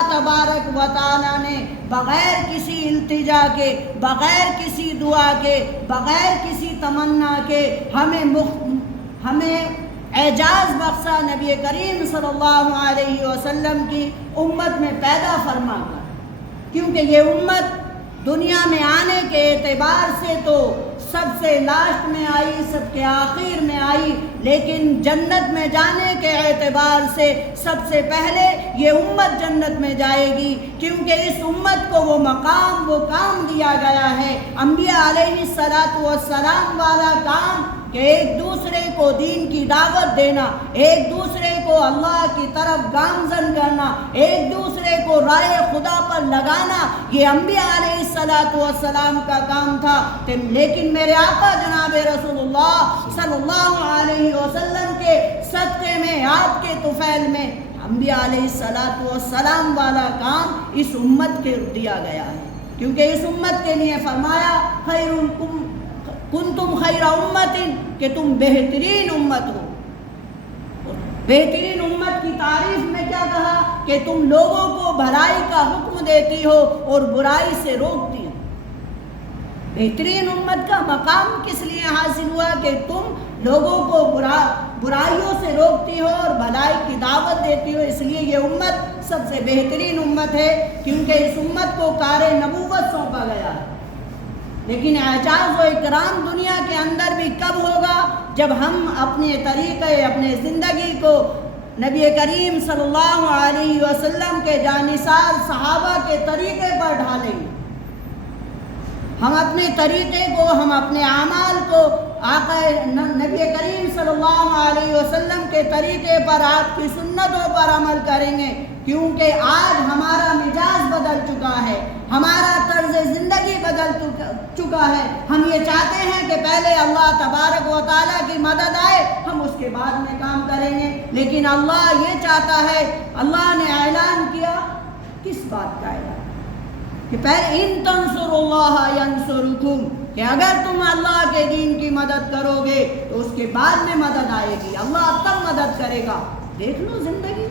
تبارک و تعالیٰ نے بغیر کسی التجا کے، بغیر کسی دعا کے، بغیر کسی تمنا کے ہمیں اعجاز بخشا نبی کریم صلی اللہ علیہ وسلم کی امت میں پیدا فرما کر، کیونکہ یہ امت دنیا میں آنے کے اعتبار سے تو سب سے لاسٹ میں آئی، سب کے آخر میں آئی، لیکن جنت میں جانے کے اعتبار سے سب سے پہلے یہ امت جنت میں جائے گی، کیونکہ اس امت کو وہ مقام، وہ کام دیا گیا ہے انبیاء علیہ السلام والا کام، کہ ایک دوسرے کو دین کی دعوت دینا، ایک دوسرے کو اللہ کی طرف گامزن کرنا، ایک دوسرے کو راہ خدا پر لگانا، یہ انبیاء علیہ السلام کا کام تھا۔ لیکن میرے آقا جناب رسول اللہ صلی اللہ علیہ وسلم کے صدقے میں، آپ کے طفیل میں انبیاء علیہ السلام والا کام اس امت کے دیا گیا ہے، کیونکہ اس امت کے لیے فرمایا خیرکم کنتم خیر امت، کہ تم بہترین امت ہو۔ بہترین امت کی تعریف میں کیا کہا؟ کہ تم لوگوں کو بھلائی کا حکم دیتی ہو اور برائی سے روکتی ہو۔ بہترین امت کا مقام کس لیے حاصل ہوا؟ کہ تم لوگوں کو برائیوں سے روکتی ہو اور بھلائی کی دعوت دیتی ہو، اس لیے یہ امت سب سے بہترین امت ہے، کیونکہ اس امت کو کار نبوت سونپا گیا ہے۔ لیکن اعجاز و اکرام دنیا کے اندر بھی کب ہوگا؟ جب ہم اپنے طریقے، اپنے زندگی کو نبی کریم صلی اللہ علیہ وسلم کے جانثار صحابہ کے طریقے پر ڈھالیں گے۔ ہم اپنے طریقے کو، ہم اپنے اعمال کو آقا نبی کریم صلی اللہ علیہ وسلم کے طریقے پر، آپ کی سنتوں پر عمل کریں گے، کیونکہ آج ہمارا مزاج بدل چکا ہے، ہمارا طرز زندگی بدل چکا ہے۔ ہم یہ چاہتے ہیں کہ پہلے اللہ تبارک و تعالیٰ کی مدد آئے، ہم اس کے بعد میں کام کریں گے، لیکن اللہ یہ چاہتا ہے، اللہ نے اعلان کیا، کس بات کا اعلان؟ کہ پہلے ان تنصروا اللہ ینصرکم، کہ اگر تم اللہ کے دین کی مدد کرو گے تو اس کے بعد میں مدد آئے گی، اللہ تب مدد کرے گا۔ دیکھ لو زندگی،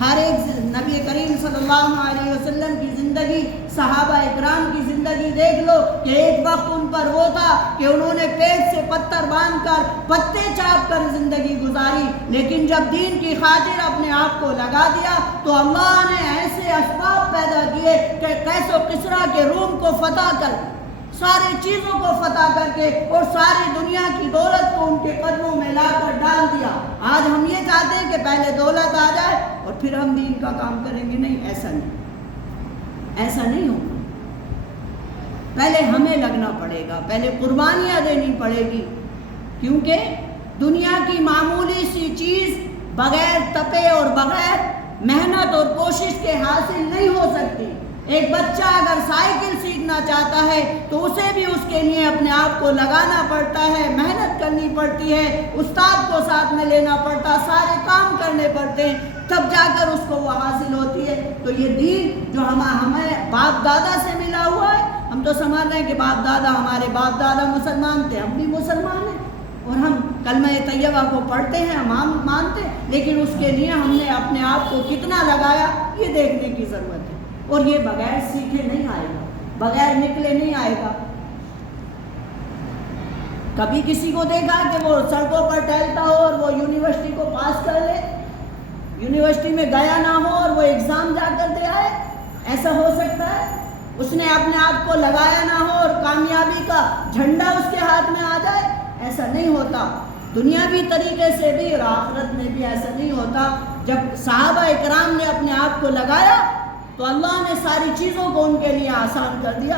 ہر ایک نبی کریم صلی اللہ علیہ وسلم کی زندگی، صحابہ اکرام کی زندگی دیکھ لو، کہ ایک وقت ان پر وہ تھا کہ انہوں نے پیٹ سے پتھر باندھ کر، پتے چاپ کر زندگی گزاری، لیکن جب دین کی خاطر اپنے آپ کو لگا دیا تو اللہ نے ایسے اسباب پیدا کیے کہ قیس و کسریٰ کے روم کو فتح کر، ساری چیزوں کو فتح کر کے اور ساری دنیا کی دولت کو ان کے قدموں میں لا کر ڈال دیا۔ آج ہم یہ چاہتے ہیں کہ پہلے دولت آ جائے اور پھر ہم دین کا کام کریں گے، نہیں، ایسا نہیں ہوگا۔ پہلے ہمیں لگنا پڑے گا، پہلے قربانیاں دینی پڑے گی، کیونکہ دنیا کی معمولی سی چیز بغیر تپے اور بغیر محنت اور کوشش کے حاصل نہیں ہو سکتی۔ ایک بچہ اگر سائیکل سیکھنا چاہتا ہے تو اسے بھی اس کے لیے اپنے آپ کو لگانا پڑتا ہے، محنت کرنی پڑتی ہے، استاد کو ساتھ میں لینا پڑتا، سارے کام کرنے پڑتے ہیں، تب جا کر اس کو وہ حاصل ہوتی ہے۔ تو یہ دین جو ہمیں باپ دادا سے ملا ہوا ہے، ہم تو سمجھ رہے ہیں کہ باپ دادا، ہمارے باپ دادا مسلمان تھے، ہم بھی مسلمان ہیں، اور ہم کلمہ طیبہ کو پڑھتے ہیں، ہم مانتے ہیں، لیکن اس کے لیے ہم نے اپنے آپ کو کتنا لگایا، یہ دیکھنے کی ضرورت ہے۔ اور یہ بغیر سیکھے نہیں آئے گا، بغیر نکلے نہیں آئے گا۔ کبھی کسی کو دیکھا کہ وہ سڑکوں پر ٹہلتا ہو اور وہ یونیورسٹی کو پاس کر لے، یونیورسٹی میں گیا نہ ہو اور وہ ایگزام جا کر دے آئے؟ ایسا ہو سکتا ہے؟ اس نے اپنے آپ کو لگایا نہ ہو اور کامیابی کا جھنڈا اس کے ہاتھ میں آ جائے؟ ایسا نہیں ہوتا۔ دنیاوی طریقے سے بھی اور آخرت میں بھی ایسا نہیں ہوتا۔ جب صحابہ اکرام نے اپنے آپ کو لگایا تو اللہ نے ساری چیزوں کو ان کے لیے آسان کر دیا۔